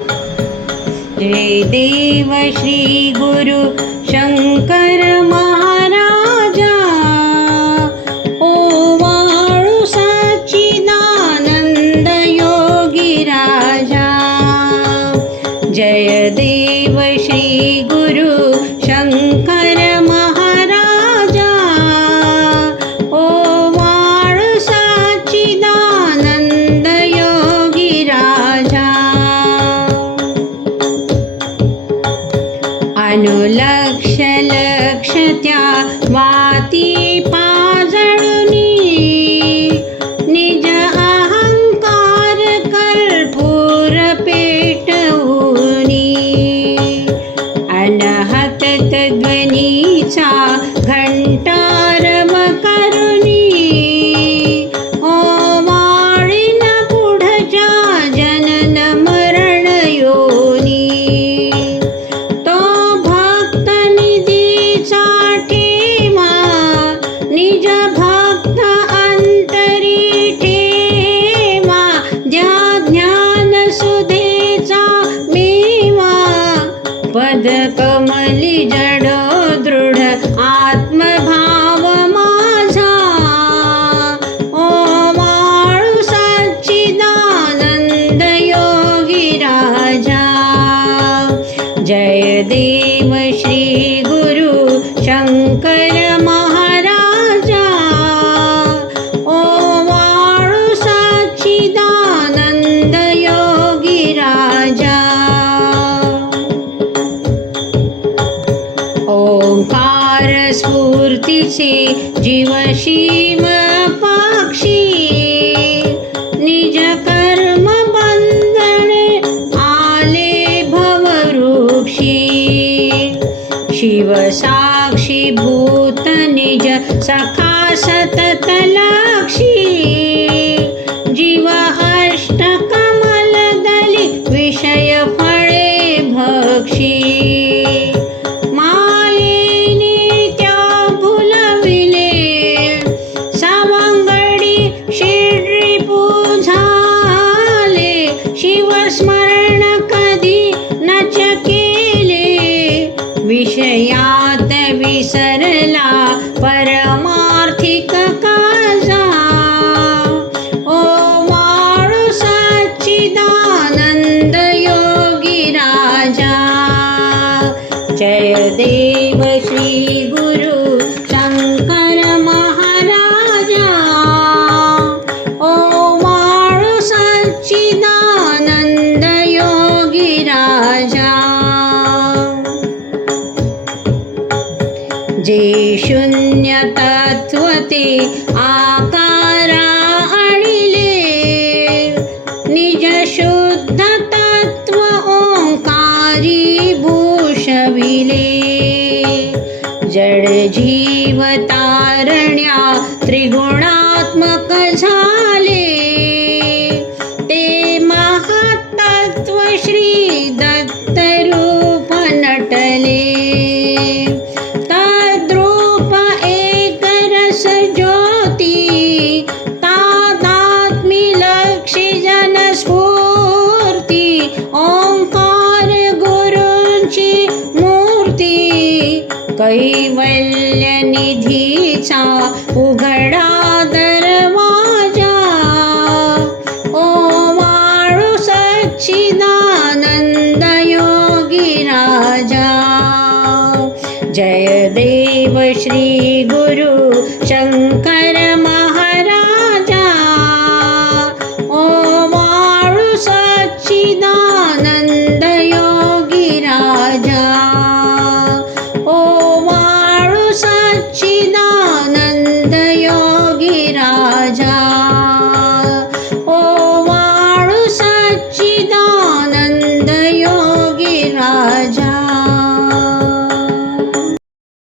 जय देव श्री गुरु शंकर महाराजा, ओवाळू सच्चिदानंद योगी राजा। जय देव श्री गुरु शंकर महाराजा, ओवाळू सच्चिदानंद योगी राजा। अनुलक्ष लक्ष त्या वाती पाजळुनी, निज अहंकार कर्पूर पेटवुनी। अनहत ध्वनीचा घंटारम करुनी, ओवाळीन पुढच्या जनन मरण योनी। निज भक्त अंतरी ठेवा, द्या ज्ञान सुधेचा मेवा। पद कमली जड दृढ आत्मभाव माझा, ओवाळू सच्चिदानंद योगी राजा। जय देव श्री गुरु शंकर महाराजा, ओवाळू सच्चिदानंद योगी राजा। ओंकार स्फूर्तीचे जीवशीम पाक्षी, निज कर्म बंधने आले भववृक्षी। शिव साक्षी भूत निज सखा सतत लक्षी, जीव अष्ट कमल दली विषय फळे भक्षी। मायेने त्या भुलविले सवंगडी षड्रिपू झाले, शिवस्मरण कधी नच केले। विषयात विसरला परमार्थिक काजा, ओवाळू सच्चिदानंद योगी राजा। जय देव श्री गुरु शंकर महाराजा, ओवाळू सच्चिदानंद योगी राजा। जे शून्य तत्व ते आकारा आणिले, निज शुद्ध तत्व ओंकारी भूषविले। जड जीव तारण्या त्रिगुणात्मक झाले, ते महातत्व श्री दत्त रूप नटले। ज्योती तादात्म्य लक्षी जनस्फूर्ती, ओंकार गुरूंची मूर्ती। कैवल्य निधीचा उघडा दरवाजा, ओवाळू सच्चिदानंद योगी राजा। जय देव श्री गुरु शंकर